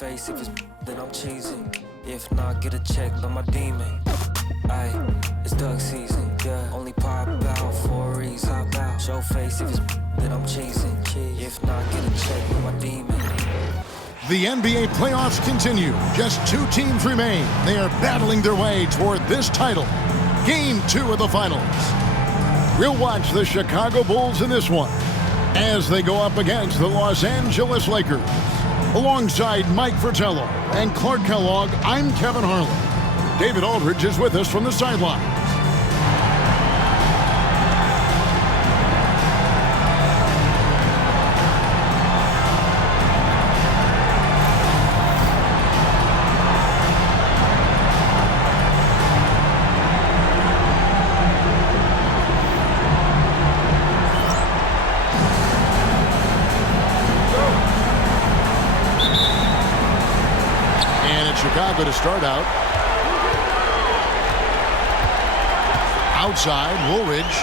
face if it's then I'm cheesing. If not, get a check, let my demon. Aye, it's duck season, yeah. Only pop out for a reason. Show face if it's then I'm cheesing. If not, get a check, let my demon. The NBA playoffs continue. Just 2 teams remain. They are battling their way toward this title. Game 2 of the finals. We'll watch the Chicago Bulls in this one as they go up against the Los Angeles Lakers. Alongside Mike Fratello and Clark Kellogg, I'm Kevin Harlan. David Aldridge is with us from the sidelines. Chicago to start out. Outside, Woolridge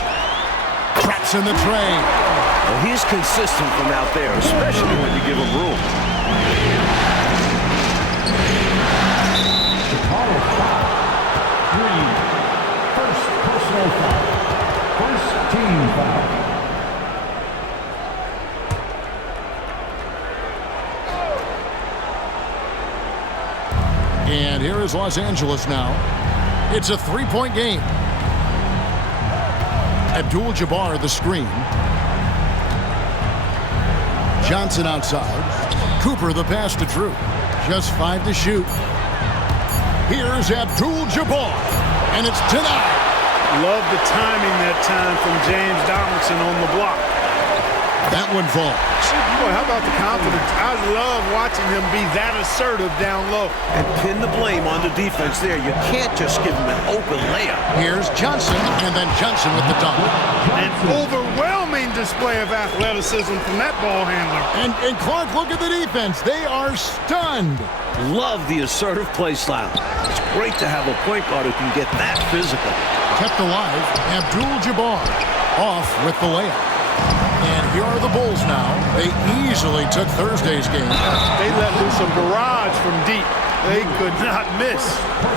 traps in the tray. Well, he's consistent from out there, especially when you give him room. Chicago foul. 3. First personal foul. First team foul. And here is Los Angeles now. It's a 3-point game. Abdul Jabbar the screen. Johnson outside. Cooper the pass to Drew. Just 5 to shoot. Here's Abdul Jabbar. And it's denied. Love the timing that time from James Donaldson on the block. That one falls. Boy, how about the confidence? I love watching him be that assertive down low. And pin the blame on the defense there. You can't just give him an open layup. Here's Johnson, and then Johnson with the dunk. An overwhelming display of athleticism from that ball handler. And Clark, look at the defense. They are stunned. Love the assertive play style. It's great to have a point guard who can get that physical. Kept alive, Abdul Jabbar off with the layup. And here are the Bulls now. They easily took Thursday's game. They let loose a barrage from deep. They could not miss.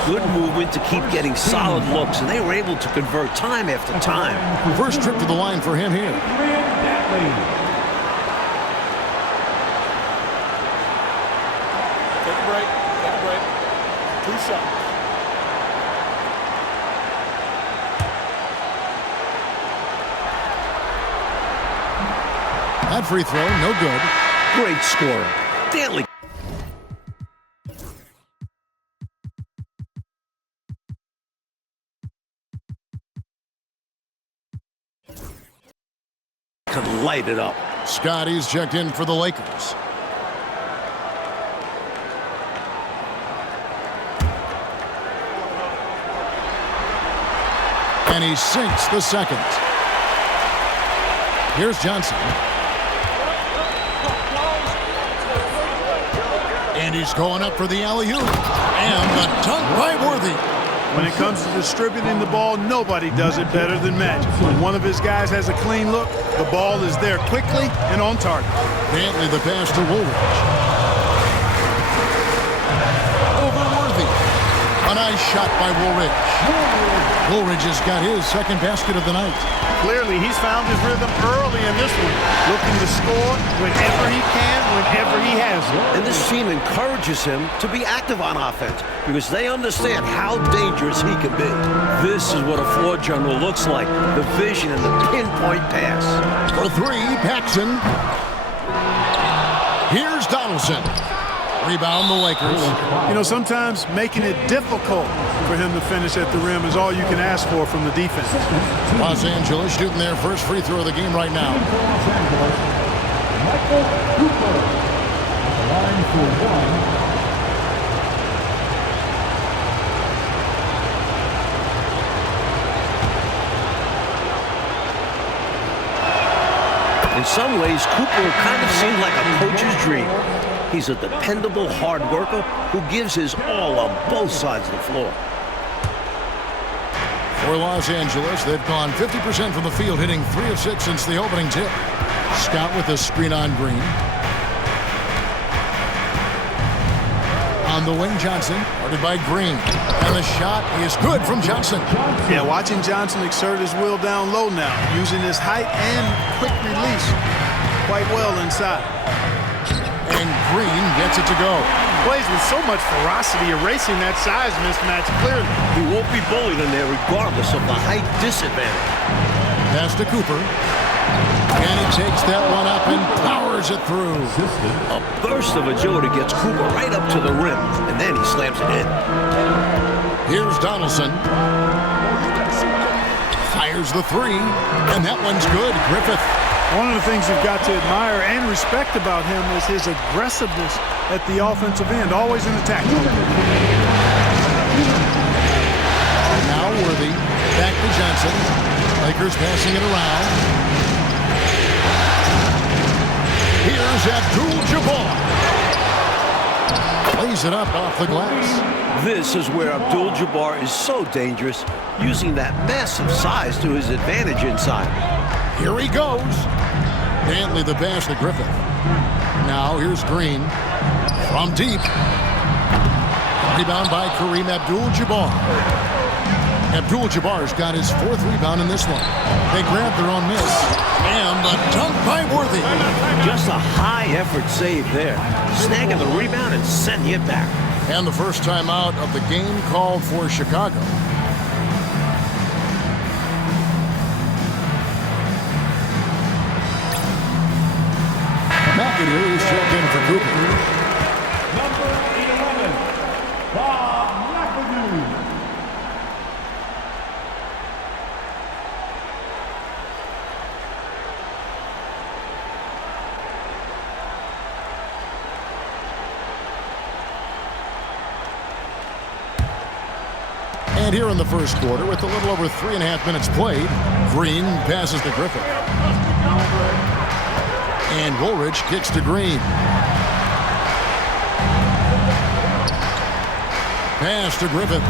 Good movement to keep getting solid looks, and they were able to convert time after time. First trip to the line for him here. Take a break. Take a break. 2 shots. That free throw, no good. Great scorer. Dantley. Could light it up. Scotty's checked in for the Lakers. And he sinks the second. Here's Johnson. And he's going up for the alley-oop. And the dunk by Worthy. When it comes to distributing the ball, nobody does it better than Magic. When one of his guys has a clean look, the ball is there quickly and on target. Dantley the pass to Woolridge. Over Worthy. A nice shot by Woolridge. Woolridge has got his second basket of the night. Clearly, he's found his rhythm early in this one, looking to score whenever he can, whenever he has it. And this team encourages him to be active on offense because they understand how dangerous he can be. This is what a floor general looks like, the vision and the pinpoint pass. For 3, Paxson. Here's Donaldson. Rebound the Lakers. You know, sometimes making it difficult for him to finish at the rim is all you can ask for from the defense. Los Angeles shooting their first free throw of the game right now. Michael Cooper. Line for 1. In some ways, Cooper kind of seemed like a coach's dream. He's a dependable hard worker who gives his all on both sides of the floor. For Los Angeles, they've gone 50% from the field, hitting 3 of 6 since the opening tip. Scott with the screen on Green. On the wing, Johnson, guarded by Green. And the shot is good from Johnson. Yeah, watching Johnson exert his will down low now, using his height and quick release quite well inside. And Green gets it to go. Plays with so much ferocity, erasing that size mismatch clearly. He won't be bullied in there regardless of the height disadvantage. Pass to Cooper. And he takes that one up and powers it through. A burst of agility gets Cooper right up to the rim, and then he slams it in. Here's Donaldson. Fires the three, and that one's good. Griffith. One of the things you've got to admire and respect about him is his aggressiveness at the offensive end, always in attack. Now Worthy, back to Johnson. Lakers passing it around. Here's Abdul Jabbar. Plays it up off the glass. This is where Abdul Jabbar is so dangerous, using that massive size to his advantage inside. Here he goes. Dantley the pass to Griffith. Now here's Green. From deep. Rebound by Kareem Abdul-Jabbar. Abdul-Jabbar's got his 4th rebound in this one. They grab their own miss. And the dunk by Worthy. Just a high-effort save there. Snagging the rebound and sending it back. And the first time out of the game called for Chicago. McAdoo is checked in for Cooper. Number 11, Bob McAdoo. And here in the first quarter, with a little over 3.5 minutes played, Green passes to Griffith. And Woolridge kicks to Green. Pass to Griffith.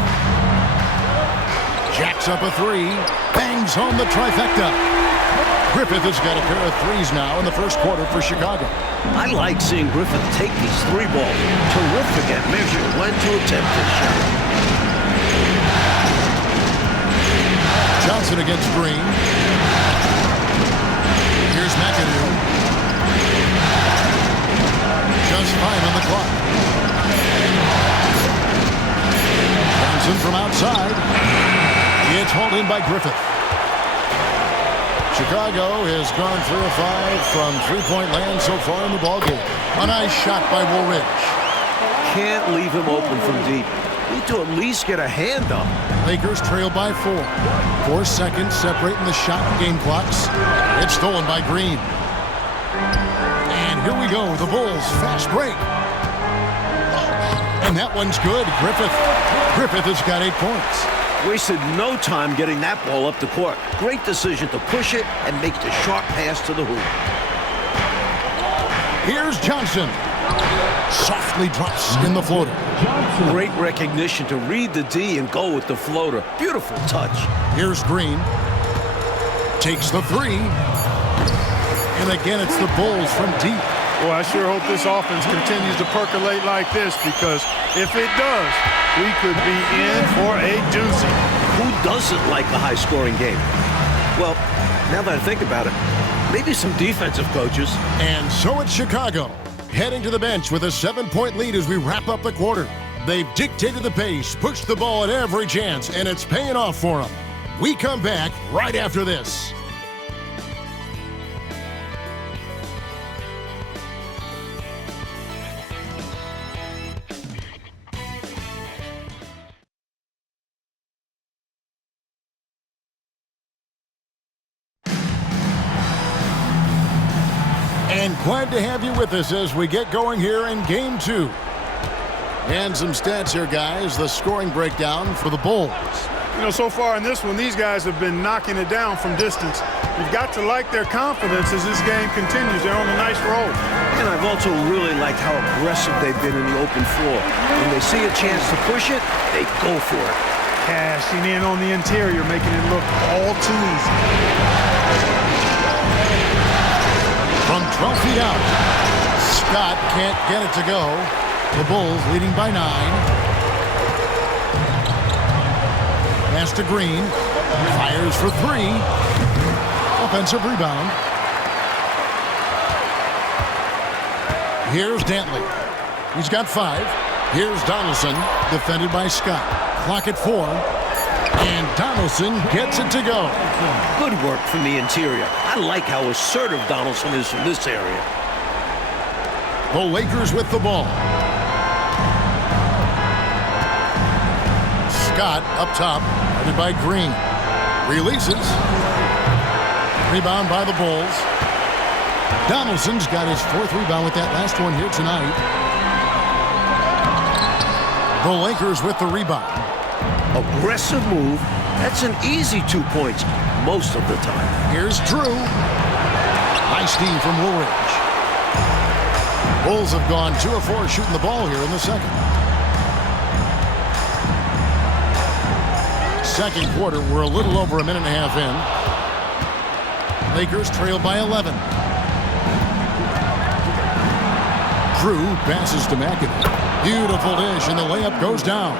Jacks up a three. Bangs home the trifecta. Griffith has got a pair of threes now in the first quarter for Chicago. I like seeing Griffith take these 3 balls. Terrific at measuring when to attempt this shot. Johnson against Green. Here's McAdoo. Just 5 on the clock. Johnson from outside. It's hauled in by Griffith. Chicago has gone 3 of 5 from three-point land so far in the ballgame. A nice shot by Woolridge. Can't leave him open from deep. Need to at least get a hand up. Lakers trail by 4. 4 seconds separating the shot and game clocks. It's stolen by Green. And here we go, the Bulls fast break. And that one's good. Griffith has got 8 points. Wasted no time getting that ball up the court. Great decision to push it and make the sharp pass to the hoop. Here's Johnson. Softly drops in the floater. Great recognition to read the D and go with the floater. Beautiful touch. Here's Green. Takes the 3. And again, it's the Bulls from deep. Well, I sure hope this offense continues to percolate like this, because if it does, we could be in for a doozy. Who doesn't like a high-scoring game? Well, now that I think about it, maybe some defensive coaches. And so it's Chicago, heading to the bench with a 7-point lead as we wrap up the quarter. They've dictated the pace, pushed the ball at every chance, and it's paying off for them. We come back right after this. And glad to have you with us as we get going here in Game 2. And some stats here, guys. The scoring breakdown for the Bulls. You know, so far in this one, these guys have been knocking it down from distance. You've got to like their confidence as this game continues. They're on a nice roll. And I've also really liked how aggressive they've been in the open floor. When they see a chance to push it, they go for it. Cashing in on the interior, making it look all too easy. From 12 feet out, Scott can't get it to go. The Bulls leading by 9. Pass to Green. Fires for 3. Offensive rebound. Here's Dantley. He's got 5. Here's Donaldson, defended by Scott. Clock at 4. And Donaldson gets it to go. Good work from the interior. I like how assertive Donaldson is from this area. The Lakers with the ball. Scott up top, headed by Green. Releases. Rebound by the Bulls. Donaldson's got his 4th rebound with that last one here tonight. The Lakers with the rebound. Aggressive move. That's an easy 2 points most of the time. Here's Drew. Nice D from Woolridge. Bulls have gone 2 of 4 shooting the ball here in the second. Second quarter, we're a little over a minute and a half in. Lakers trail by 11. Drew passes to McAdoo. Beautiful dish, and the layup goes down.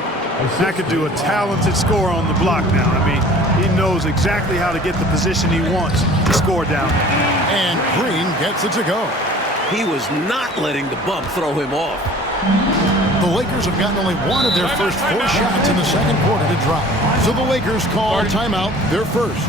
McAdoo, a talented scorer on the block now. I mean, he knows exactly how to get the position he wants to score down. And Green gets it to go. He was not letting the bump throw him off. The Lakers have gotten only 1 of their first 4 shots in the second quarter to drop. So the Lakers call timeout, their first.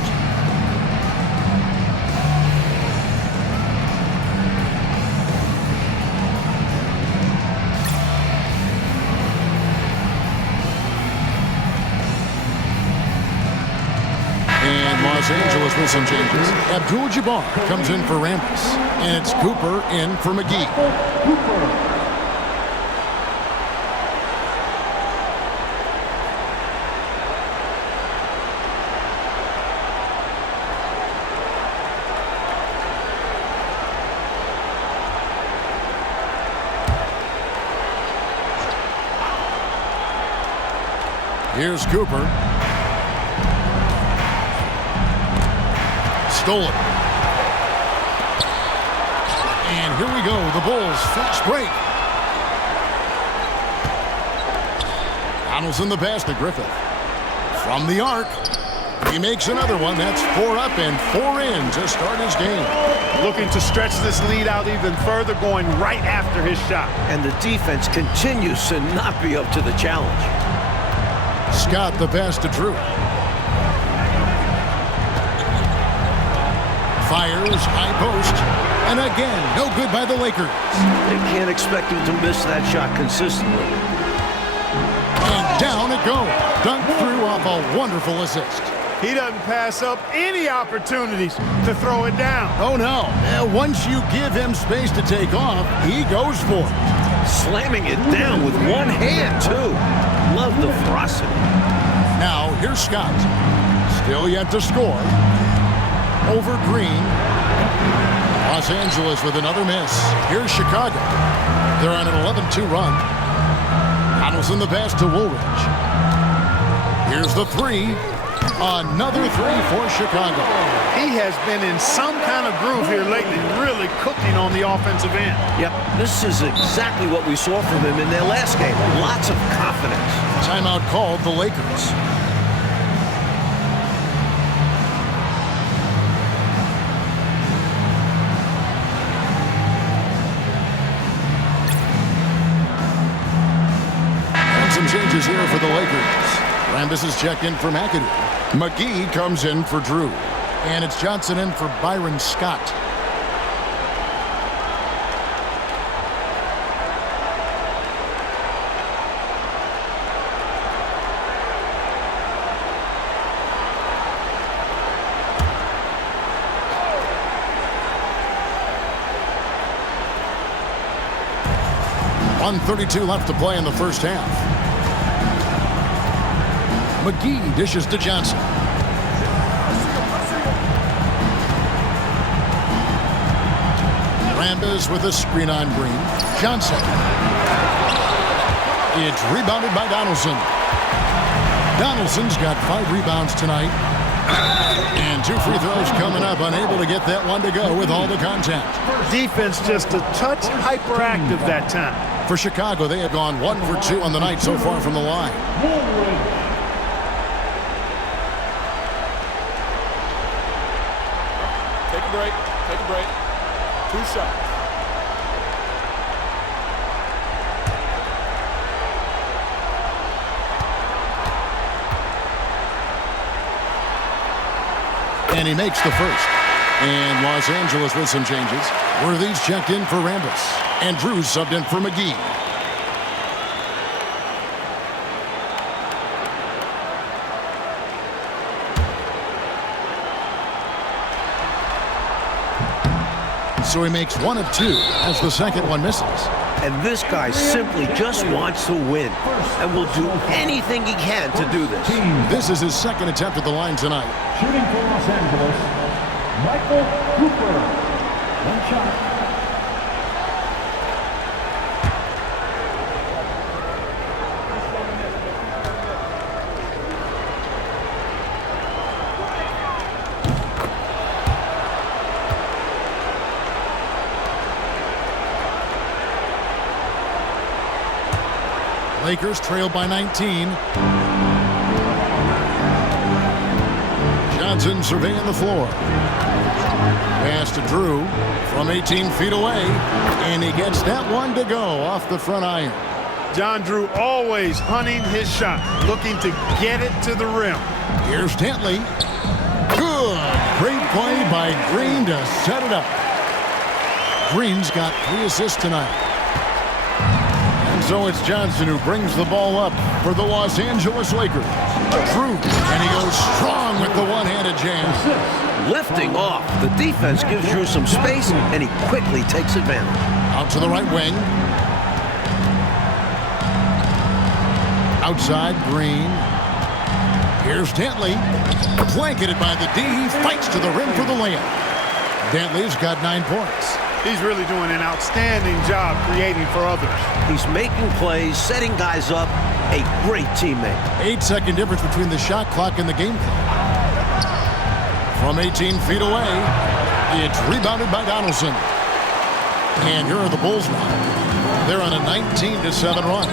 And Los Angeles with some changes. Abdul Jabbar comes in for Rambis. And it's Cooper in for McGee. Here's Cooper. Stolen. And here we go. The Bulls fast break. Donaldson the pass to Griffith. From the arc. He makes another one. That's 4 up and 4 in to start his game. Looking to stretch this lead out even further, going right after his shot. And the defense continues to not be up to the challenge. Scott the pass to Drew. Fires, high post, and again, no good by the Lakers. They can't expect him to miss that shot consistently. And down it goes. Dunked through off a wonderful assist. He doesn't pass up any opportunities to throw it down. Oh, no. Once you give him space to take off, he goes for it. Slamming it down with one hand, too. Love the ferocity. Now, here's Scott. Still yet to score. Over Green. Los Angeles with another miss. Here's Chicago. They're on an 11-2 run. Donaldson the pass to Woolridge. Here's the 3. Another 3 for Chicago. He has been in some kind of groove here lately, really cooking on the offensive end. Yep, this is exactly what we saw from him in their last game. Lots of confidence. Timeout called the Lakers. Some changes here for the Lakers. Rambis is checked in for McAdoo. McGee comes in for Drew. And it's Johnson in for Byron Scott. .132 left to play in the first half. McGee dishes to Johnson. Rambis with a screen on Green. Johnson. It's rebounded by Donaldson. Donaldson's got 5 rebounds tonight. And 2 free throws coming up. Unable to get that one to go with all the contact. Defense just a touch hyperactive that time. For Chicago, they have gone 1 for 2 on the night so far from the line. Take a break. Take a break. 2 shots. And he makes the first. And Los Angeles with some changes. Worthy's checked in for Rambis. And Drew's subbed in for McGee. So he makes 1 of 2 as the second one misses. And this guy simply just wants to win and will do anything he can to do this. This is his second attempt at the line tonight. Shooting for Los Angeles, Michael Cooper. 1 shot. Lakers trail by 19. Johnson surveying the floor. Pass to Drew from 18 feet away. And he gets that one to go off the front iron. John Drew always hunting his shot, looking to get it to the rim. Here's Dantley. Good. Great play by Green to set it up. Green's got 3 assists tonight. So it's Johnson who brings the ball up for the Los Angeles Lakers. Drew, and he goes strong with the one-handed jam. Lifting off, the defense gives Drew some space, and he quickly takes advantage. Out to the right wing. Outside, Green. Here's Dantley. Blanketed by the D. He fights to the rim for the layup. Dantley's got 9 points. He's really doing an outstanding job creating for others. He's making plays, setting guys up. A great teammate. 8-second difference between the shot clock and the game clock. From 18 feet away, it's rebounded by Donaldson. And here are the Bulls now. They're on a 19-7 run.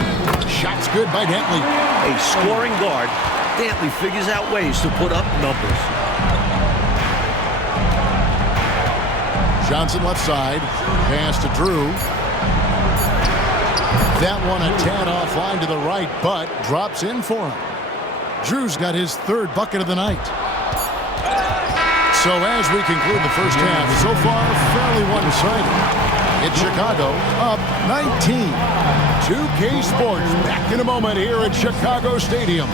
Shot's good by Dantley. A scoring guard, Dantley figures out ways to put up numbers. Johnson left side. Pass to Drew. That one a tad offline to the right, but drops in for him. Drew's got his 3rd bucket of the night. So as we conclude the first half, so far fairly one-sided. It's Chicago up 19. 2K Sports back in a moment here at Chicago Stadium.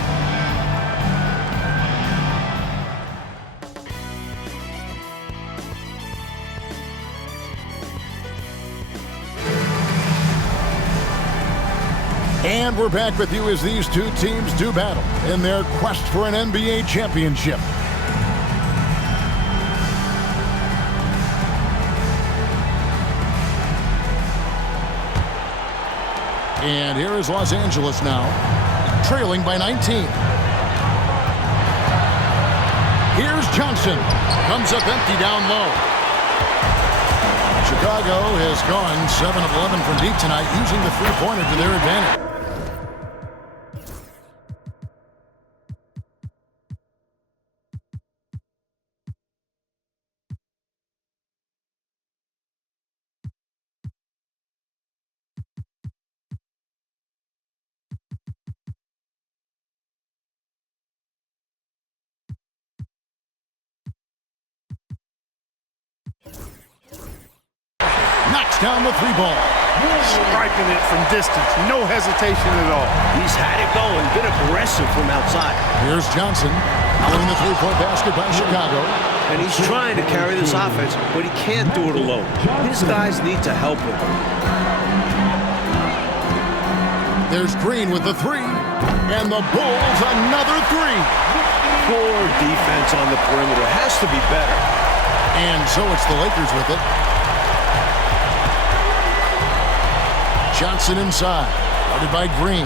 And we're back with you as these 2 teams do battle in their quest for an NBA championship. And here is Los Angeles now, trailing by 19. Here's Johnson. Comes up empty down low. Chicago has gone 7 of 11 from deep tonight, using the three-pointer to their advantage. Knocks down the 3-ball. Striking it from distance. No hesitation at all. He's had it going, been aggressive from outside. Here's Johnson. Winning the 3-point basket by Chicago. And he's trying to carry this offense, but he can't do it alone. His guys need to help him. There's Green with the 3. And the Bulls another 3. Poor defense on the perimeter. Has to be better. And so it's the Lakers with it. Johnson inside. Guarded by Green.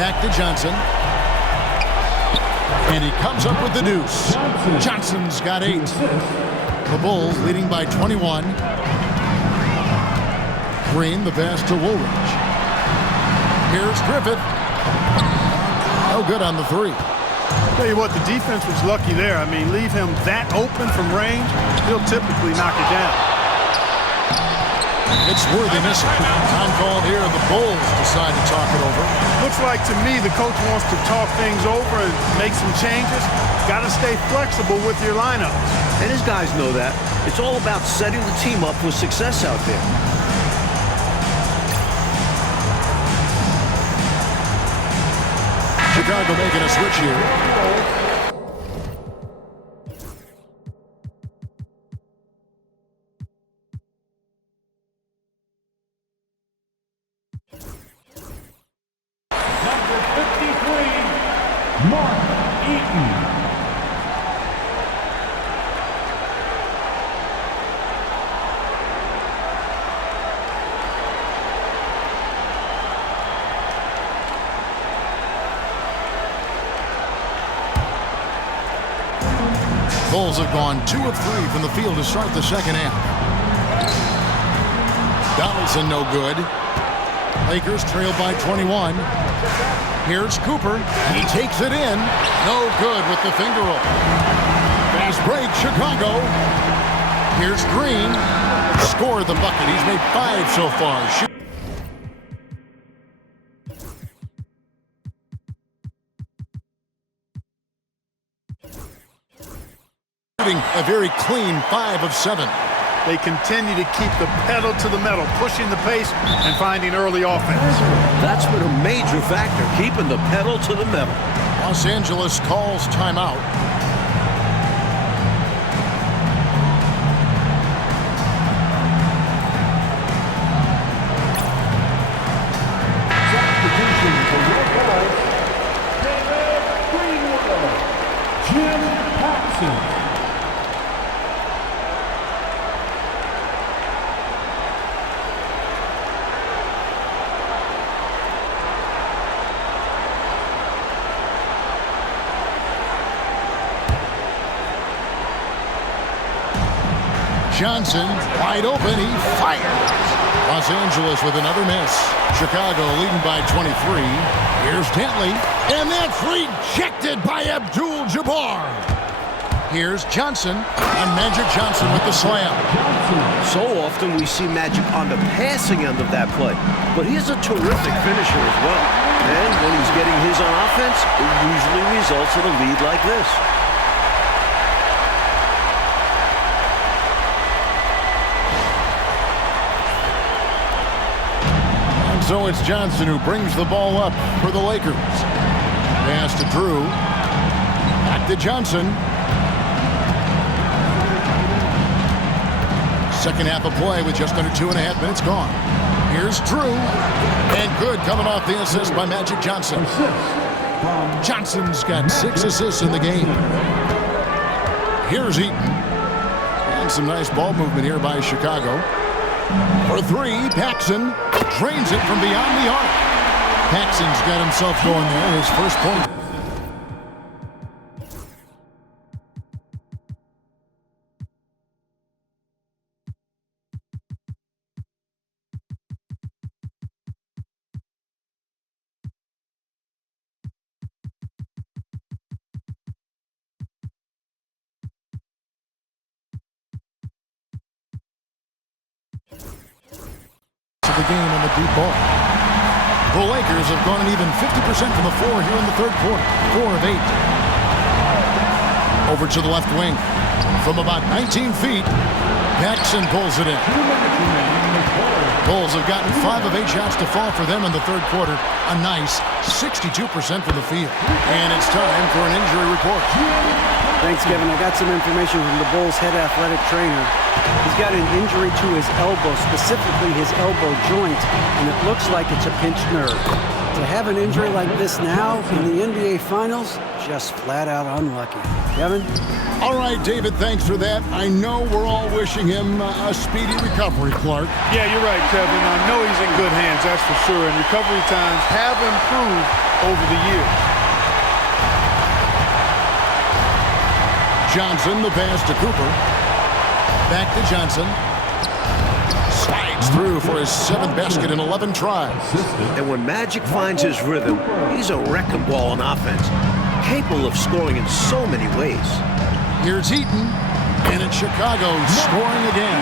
Back to Johnson. And he comes up with the deuce. Johnson's got 8. The Bulls leading by 21. Green, the pass to Woolridge. Here's Griffith. No good on the three. Tell you what, the defense was lucky there. I mean, leave him that open from range, he'll typically knock it down. It's worthy missing. Time called here. The Bulls decide to talk it over. Looks like to me the coach wants to talk things over and make some changes. Got to stay flexible with your lineups. And his guys know that. It's all about setting the team up for success out there. Chicago making a switch here. Number 53, Mark Eaton. Bulls have gone 2 of 3 from the field to start the second half. Donaldson no good. Lakers trail by 21. Here's Cooper. He takes it in. No good with the finger roll. Fast break, Chicago. Here's Green. Scored the bucket. He's made 5 so far. A very clean 5 of 7. They continue to keep the pedal to the metal, pushing the pace and finding early offense. That's been a major factor, keeping the pedal to the metal. Los Angeles calls timeout. Substitution for your Bulls, David Greenwood, Jim Paxson. Johnson, wide open, he fires. Los Angeles with another miss. Chicago leading by 23. Here's Dantley, and that's rejected by Abdul Jabbar. Here's Johnson, and Magic Johnson with the slam. So often we see Magic on the passing end of that play, but he's a terrific finisher as well. And when he's getting his on offense, it usually results in a lead like this. So it's Johnson who brings the ball up for the Lakers. Pass to Drew. Back to Johnson. Second half of play with just under 2.5 minutes gone. Here's Drew. And good coming off the assist by Magic Johnson. Johnson's got 6 assists in the game. Here's Eaton. And some nice ball movement here by Chicago. For 3, Paxson drains it from beyond the arc. Paxson's got himself going there, his first point. The game on the deep ball. The Lakers have gone an even 50% from the floor here in the third quarter. 4 of 8. Over to the left wing. From about 19 feet, Paxson pulls it in. Bulls have gotten 5 of 8 shots to fall for them in the third quarter. A nice 62% from the field. And it's time for an injury report. Thanks, Kevin. I got some information from the Bulls' head athletic trainer. He's got an injury to his elbow, specifically his elbow joint, and it looks like it's a pinched nerve. To have an injury like this now in the NBA Finals, just flat out unlucky. Kevin? All right, David, thanks for that. I know we're all wishing him a speedy recovery, Clark. Yeah, you're right, Kevin. I know he's in good hands, that's for sure, and recovery times have improved over the years. Johnson, the pass to Cooper. Back to Johnson. Slides It's through for his 7th basket in 11 tries. And when Magic finds his rhythm, he's a wrecking ball on offense, capable of scoring in so many ways. Here's Eaton, and it's Chicago scoring again.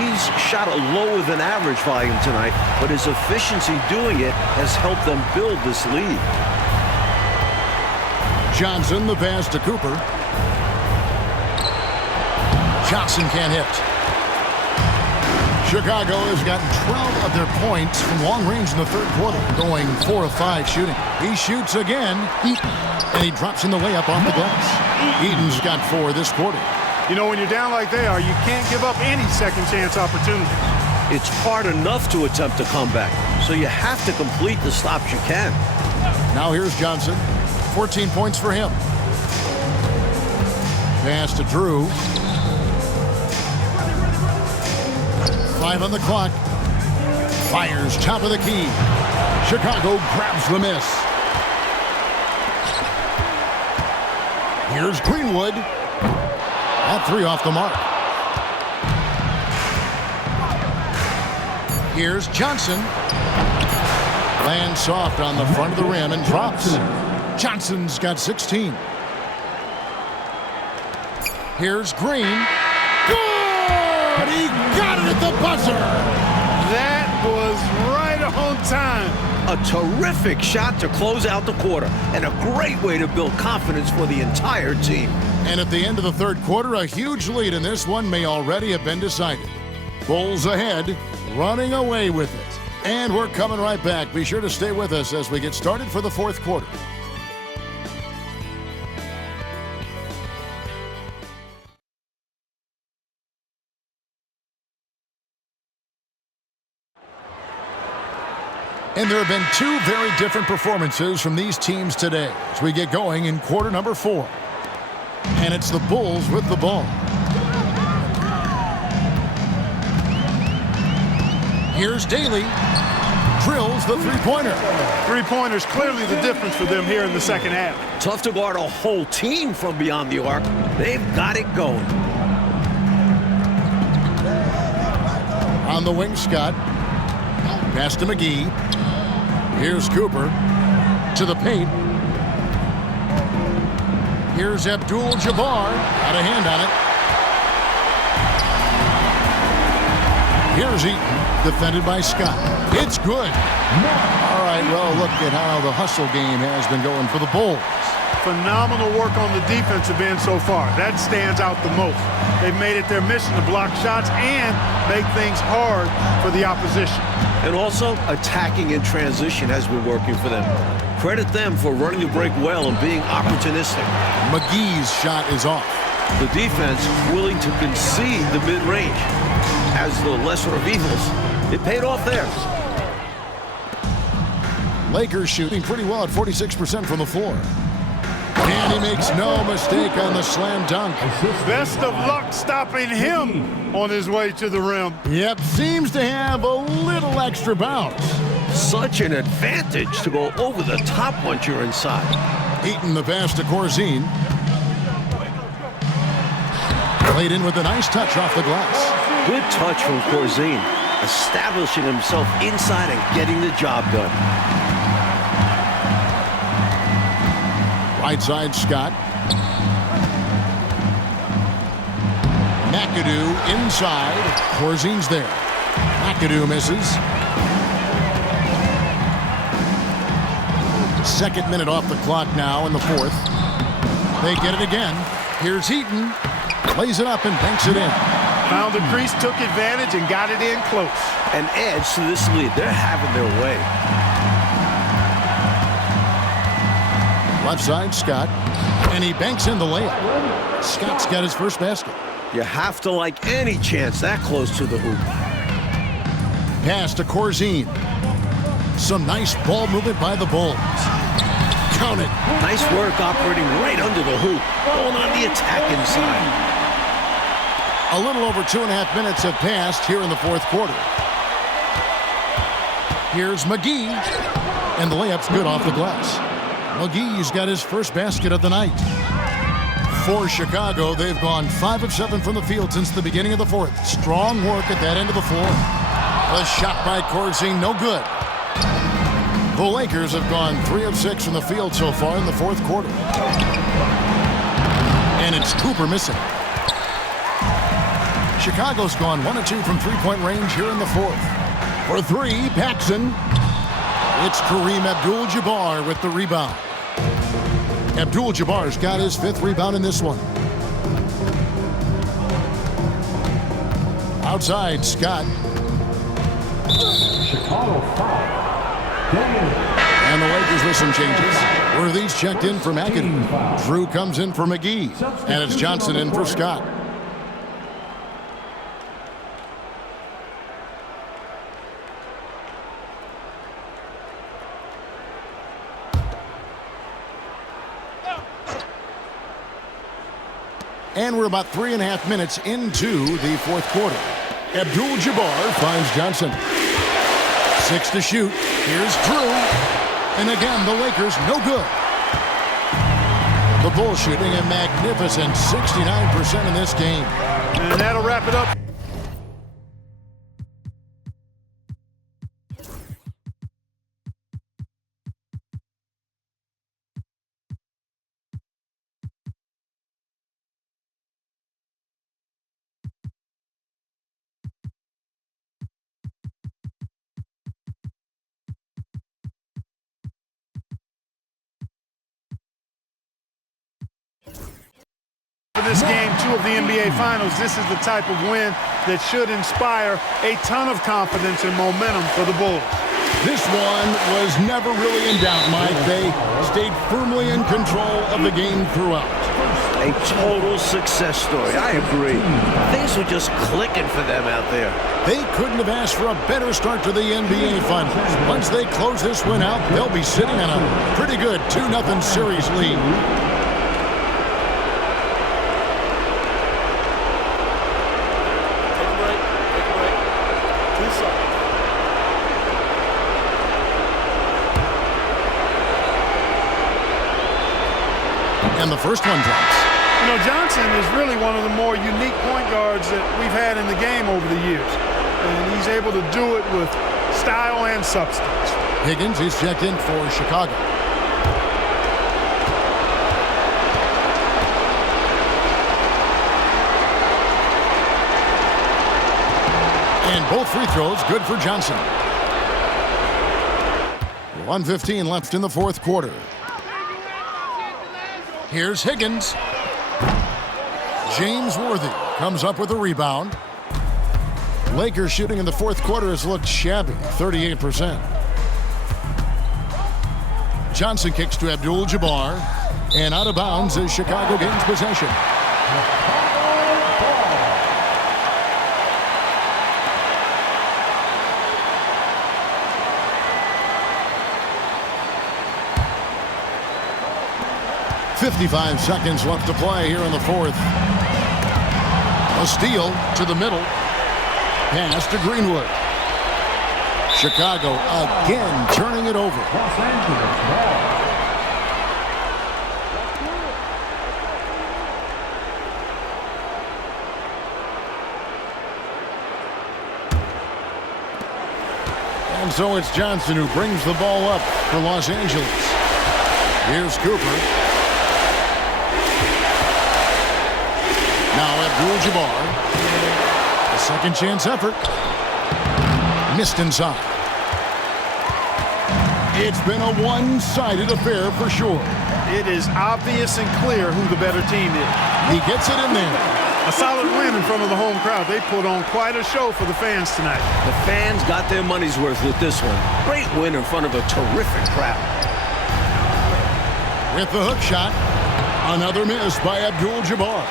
He's shot a lower than average volume tonight, but his efficiency doing it has helped them build this lead. Johnson, the pass to Cooper. Johnson can't hit. Chicago has gotten 12 of their points from long range in the 3rd quarter, going 4 of 5 shooting. He shoots again, Eaton, and he drops in the layup off the glass. Eaton's got 4 this quarter. You know, when you're down like they are, you can't give up any second chance opportunity. It's hard enough to attempt a comeback, so you have to complete the stops you can. Now here's Johnson. 14 points for him. Pass to Drew. 5 on the clock. Fires top of the key. Chicago grabs the miss. Here's Greenwood. That 3 off the mark. Here's Johnson. Lands soft on the front of the rim and drops. Johnson's got 16. Here's Green. Good! He got it at the buzzer! That was right on time. A terrific shot to close out the quarter, and a great way to build confidence for the entire team. And at the end of the 3rd quarter, a huge lead in this one may already have been decided. Bulls ahead, running away with it. And we're coming right back. Be sure to stay with us as we get started for the 4th quarter. And there have been 2 very different performances from these teams today as we get going in quarter number 4. And it's the Bulls with the ball. Here's Daly. Drills the 3-pointer. 3-pointers clearly the difference for them here in the 2nd half. Tough to guard a whole team from beyond the arc. They've got it going. On the wing, Scott. Pass to McGee. Here's Cooper to the paint. Here's Abdul Jabbar. Got a hand on it. Here's Eaton, defended by Scott. It's good. All right, well, look at how the hustle game has been going for the Bulls. Phenomenal work on the defensive end so far. That stands out the most. They've made it their mission to block shots and make things hard for the opposition. And also, attacking in transition has been working for them. Credit them for running the break well and being opportunistic. McGee's shot is off. The defense willing to concede the mid-range. As the lesser of evils, it paid off there. Lakers shooting pretty well at 46% from the floor. And he makes no mistake on the slam dunk. Best of luck stopping him on his way to the rim. Yep, seems to have a little extra bounce. Such an advantage to go over the top once you're inside. Eaton the pass to Corzine. Played in with a nice touch off the glass. Good touch from Corzine, establishing himself inside and getting the job done. Right side, Scott. McAdoo inside. Corzine's there. McAdoo misses. 2nd minute off the clock now in the 4th. They get it again. Here's Eaton. Lays it up and banks it in. Found the crease, took advantage, and got it in close. An edge to this lead. They're having their way. Left side, Scott. And he banks in the layup. Scott's got his first basket. You have to like any chance that close to the hoop. Pass to Corzine. Some nice ball movement by the Bulls. Count it. Nice work operating right under the hoop. Going on the attack inside. A little over 2.5 minutes have passed here in the 4th quarter. Here's McGee. And the layup's good off the glass. McGee's got his first basket of the night. For Chicago, they've gone 5 of 7 from the field since the beginning of the 4th. Strong work at that end of the floor. The shot by Corsi, no good. The Lakers have gone 3 of 6 from the field so far in the fourth quarter. And it's Cooper missing. Chicago's gone 1 of 2 from three-point range here in the fourth. For 3, Paxson. It's Kareem Abdul-Jabbar with the rebound. Abdul-Jabbar's got his 5th rebound in this one. Outside, Scott. Chicago foul. And the Lakers with some changes. Worthy's checked in for McAdoo. Drew comes in for McGee. And it's Johnson in for Scott. And we're about 3.5 minutes into the fourth quarter. Abdul-Jabbar finds Johnson. 6 to shoot. Here's Drew. And again, the Lakers no good. The Bulls shooting a magnificent 69% in this game. And that'll wrap it up. For this game 2 of the NBA Finals, this is the type of win that should inspire a ton of confidence and momentum for the Bulls. This one was never really in doubt, Mike. They stayed firmly in control of the game throughout. A total success story. I agree. Things were just clicking for them out there. They couldn't have asked for a better start to the NBA Finals. Once they close this one out, they'll be sitting on a pretty good 2-0 series lead. And the first one drops. You know, Johnson is really one of the more unique point guards that we've had in the game over the years. And he's able to do it with style and substance. Higgins is checked in for Chicago. And both free throws good for Johnson. 1:15 left in the fourth quarter. Here's Higgins. James Worthy comes up with a rebound. Lakers shooting in the fourth quarter has looked shabby, 38%. Johnson kicks to Abdul-Jabbar. And out of bounds as Chicago gains possession. .55 seconds left to play here in the fourth. A steal to the middle. Pass to Greenwood. Chicago again turning it over. Los Angeles ball. And so it's Johnson who brings the ball up for Los Angeles. Here's Cooper. Now Abdul-Jabbar. A second chance effort. Missed inside. It's been a one-sided affair for sure. It is obvious and clear who the better team is. He gets it in there. A solid win in front of the home crowd. They put on quite a show for the fans tonight. The fans got their money's worth with this one. Great win in front of a terrific crowd. With the hook shot. Another miss by Abdul-Jabbar.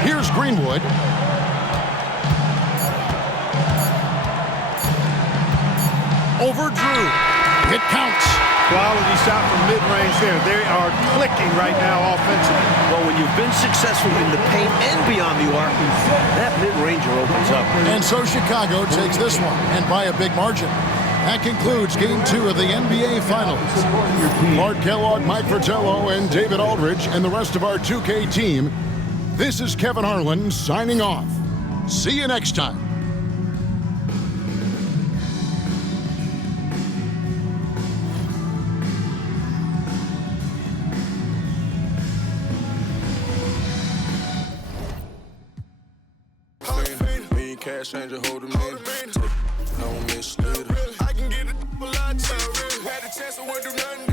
Here's Greenwood. Over Drew. It counts. Quality shot from mid-range there. They are clicking right now offensively. Well, when you've been successful in the paint and beyond the arc, that mid-ranger opens up. And so Chicago takes this one, and by a big margin. That concludes Game 2 of the NBA Finals. Mark Kellogg, Mike Fratello, and David Aldridge, and the rest of our 2K team. This is Kevin Harlan signing off. See you next time. Cash changer, hold them in. No misleader. I can get it a lot cheaper. Had a chance to do nothing.